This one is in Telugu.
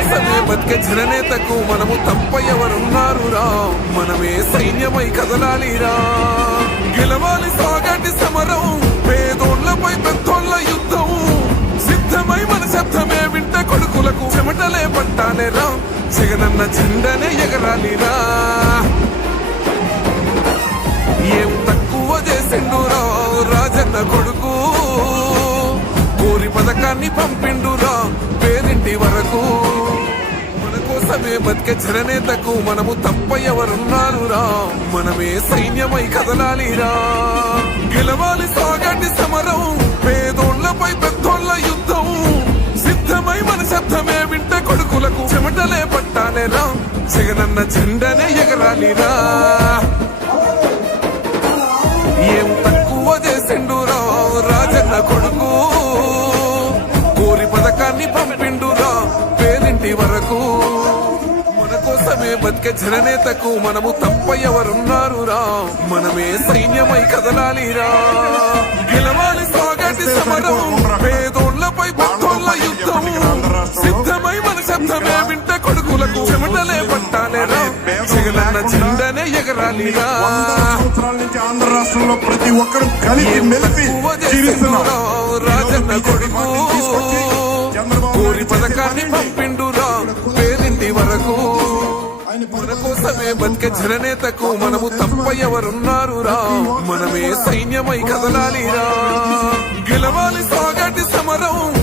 బతికే జననేతకు మనము తప్ప ఎవరున్నారురా మనమే సైన్యమై కదలాలిరా. గెలవాలి సాగటి సమరం పేదోళ్ళపై పెద్దోళ్ళ యుద్ధం. సిద్ధమై మన శబ్దమే వింట కొడుకులకు చెమటలే పట్టాలేరా? జగనన్న జెండనే ఎగరాలిరా. ఏం తక్కువ చేసిండురా రాజన్న కొడుకు? కోరి పథకాన్ని పంపిండురా పేరింటి వరకు. మనమే కోసమే బతికే జననేతకు మనము తప్ప ఎవరున్నారురా? మనమే సైన్యమై కదలాలిరా. గెలవాలి సాగటి సమరం పేదోళ్ళపై పెద్దోళ్ళ యుద్ధం. సిద్ధమై మన శబ్దమే వింట కొడుకులకు చెమటలే పట్టాలేరా? జగనన్న జెండనే ఎగరాలిరా. ఏం తక్కువ చేసిండురా రాజన్న కొడుకు? కోరి పథకాన్ని పంపిండురా పేరింటి వరకు. కోసమే బతికే జననేతకు మనము తప్ప ఎవరున్నారురా? మనమే సైన్యమై కదలాలిరా. గెలవాలి సాగటి సమరం. పేదోళ్ళపై పెద్దోళ్ళ యుద్ధం సిద్ధమై మన శబ్దమే వింట కొడుకులకు చెమటలే పట్టాలేరా? జగనన్న జెండనే ఎగరాలిరా. సంవత్సరాల ఆంధ్ర రాష్ట్రంలో ప్రతి ఒక్కరు కలిసి మెలిపి రాజన్న కొడుకు. కోరి పథకాన్ని పంపిండురా. పేరింటి వరకు. మన కోసమే బతికే జననేతకు మనము తప్ప ఎవరున్నారురా? మనమే సైన్యమై కదలాలిరా? గెలవాలి సాగటి సమరం.